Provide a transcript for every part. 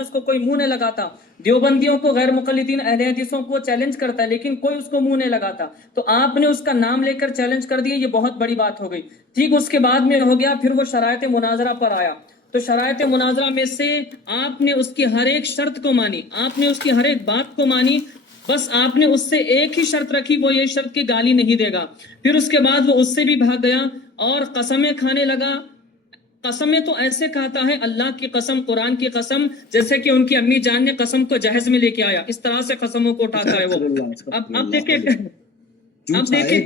اس کو کوئی منہ نہیں لگاتا، دیوبندیوں کو، غیر مقلدین اہل حدیثوں کو چیلنج کرتا ہے لیکن کوئی اس کو منہ نہیں لگاتا، تو آپ نے اس کا نام لے کر چیلنج کر دیا، یہ بہت بڑی بات ہو گئی۔ ٹھیک اس کے بعد میں ہو گیا، پھر وہ شرائط مناظرہ پر آیا، تو شرائط مناظرہ میں سے آپ نے اس کی ہر ایک شرط کو مانی، آپ نے اس کی ہر ایک بات کو مانی، بس آپ نے اس سے ایک ہی شرط رکھی، وہ یہ شرط کی گالی نہیں دے گا۔ پھر اس کے بعد وہ اس سے بھی بھاگ گیا اور قسمیں کھانے لگا۔ قسمیں تو ایسے کہتا ہے، اللہ کی قسم، قرآن کی قسم، جیسے کہ ان کی امی جان نے قسم کو جہیز میں لے کے آیا، اس طرح سے قسموں کو اٹھاتا ہے وہ۔ اب دیکھیں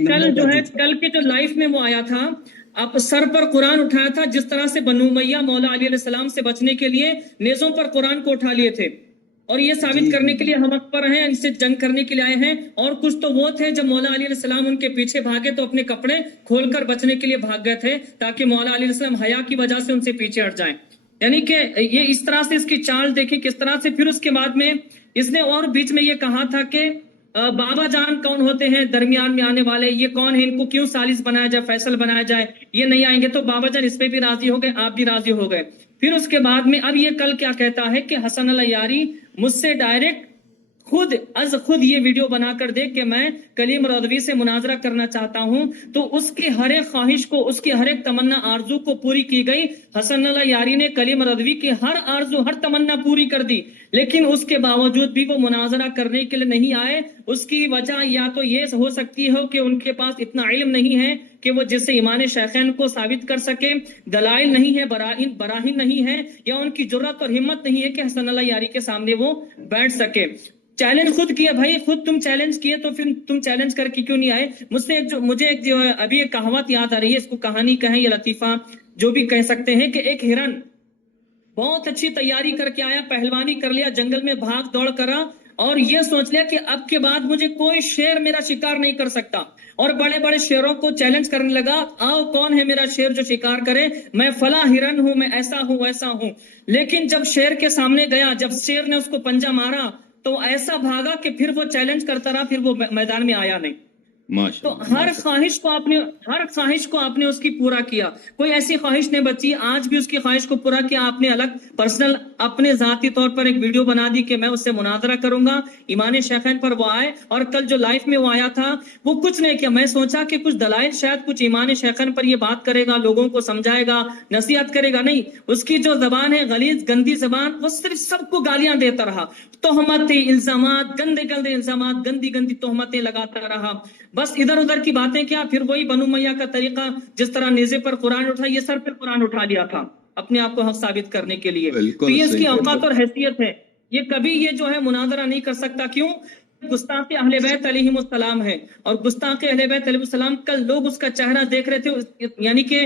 کل جو ہے، کل کے جو لائف میں وہ آیا تھا، اب سر پر قرآن اٹھایا تھا، جس طرح سے بنو امیہ مولا علی علیہ السلام سے بچنے کے لیے نیزوں پر قرآن کو اٹھا لیے تھے، اور یہ ثابت کرنے کے لیے ہم حق پر ہیں، ان سے جنگ کرنے کے لیے آئے ہیں۔ اور کچھ تو وہ تھے جب مولا علی علیہ السلام ان کے پیچھے بھاگے تو اپنے کپڑے کھول کر بچنے کے لیے بھاگ گئے تھے، تاکہ مولا علی علیہ السلام حیا کی وجہ سے ان سے پیچھے ہٹ جائیں۔ یعنی کہ یہ اس طرح سے اس کی چال دیکھیں کس طرح سے۔ پھر اس کے بعد میں اس نے اور بیچ میں یہ کہا تھا کہ بابا جان کون ہوتے ہیں درمیان میں آنے والے، یہ کون ہیں، ان کو کیوں ثالث بنایا جائے، فیصل بنایا جائے، یہ نہیں آئیں گے، تو بابا جان اس پہ بھی راضی ہو گئے، آپ بھی راضی ہو گئے۔ پھر اس کے بعد میں اب یہ کل کیا کہتا ہے کہ حسن العیاری مجھ سے ڈائریکٹ خود یہ ویڈیو بنا کر دے کہ میں کلیم رضوی سے مناظرہ کرنا چاہتا ہوں، تو اس کی ہر ایک خواہش کو، اس کی ہر ایک تمنا آرزو کو پوری کی گئی۔ حسن العیاری نے کلیم رضوی کی ہر آرزو، ہر تمنا پوری کر دی، لیکن اس کے باوجود بھی وہ مناظرہ کرنے کے لیے نہیں آئے۔ اس کی وجہ یا تو یہ ہو سکتی ہو کہ ان کے پاس اتنا علم نہیں ہے کہ وہ جسے ایمان شیخین کو ثابت کر سکے، دلائل نہیں ہے، براہین نہیں ہے، یا ان کی جرات اور ہمت نہیں ہے کہ حسن العیاری کے سامنے وہ بیٹھ سکے۔ چیلنج خود کیا بھائی، خود تم چیلنج کیے تو پھر تم چیلنج کر کے کیوں نہیں آئے؟ مجھے ابھی ایک کہاوت یاد آ رہی ہے، اس کو کہانی کہیں یا لطیفہ جو بھی کہہ سکتے ہیں، کہ ایک ہرن بہت اچھی تیاری کر کے آیا، پہلوانی کر لیا، جنگل میں بھاگ دوڑ کرا، اور یہ سوچ لیا کہ اب کے بعد مجھے کوئی شیر میرا شکار نہیں کر سکتا، اور بڑے بڑے شیروں کو چیلنج کرنے لگا، آؤ کون ہے میرا شیر جو شکار کرے، میں فلاں ہرن ہوں، میں ایسا ہوں ویسا ہوں۔ لیکن جب شیر کے سامنے گیا، جب شیر نے اس کو پنجہ مارا تو ایسا بھاگا کہ پھر وہ چیلنج کرتا رہا، پھر وہ میدان میں آیا نہیں۔ تو ہر خواہش کو آپ نے اس کی پورا کیا، کوئی ایسی خواہش نہیں بچی، آج بھی اس کی خواہش کو پورا کیا آپ نے۔ الگ پرسنل اپنے ذاتی طور پر ایک ویڈیو بنا دی کہ میں اس سے مناظرہ کروں گا، ایمان شیخین پر وہ آئے، اور کل جو لائف میں وہ آیا تھا وہ کچھ نہیں کیا۔ میں سوچا کہ کچھ دلائل، شاید کچھ ایمان شیخین پر یہ بات کرے گا، لوگوں کو سمجھائے گا، نصیحت کرے گا، نہیں، اس کی جو زبان ہے غلیظ گندی زبان، وہ صرف سب کو گالیاں دیتا رہا، تہمتیں، الزامات، گندے گندے الزامات، گندی گندی تہمتیں لگاتا رہا، بس ادھر ادھر کی باتیں کیا۔ پھر وہی بنو امیہ کا طریقہ، جس طرح نیزے پر قرآن اٹھا، یہ سر پر قرآن اٹھا لیا تھا اپنے آپ کو حق ثابت کرنے کے لیے۔ تو یہ اس کی اوقات اور حیثیت ہے، یہ کبھی یہ جو ہے مناظرہ نہیں کر سکتا۔ کیوں؟ گستاخ اہل بیت علیہم السلام ہے، اور گستاخ اہل بیت علیہ السلام، کل لوگ اس کا چہرہ دیکھ رہے تھے، یعنی کہ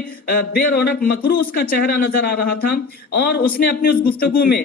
بے رونق مکروہ اس کا چہرہ نظر آ رہا تھا، اور اس نے اپنی اس گفتگو میں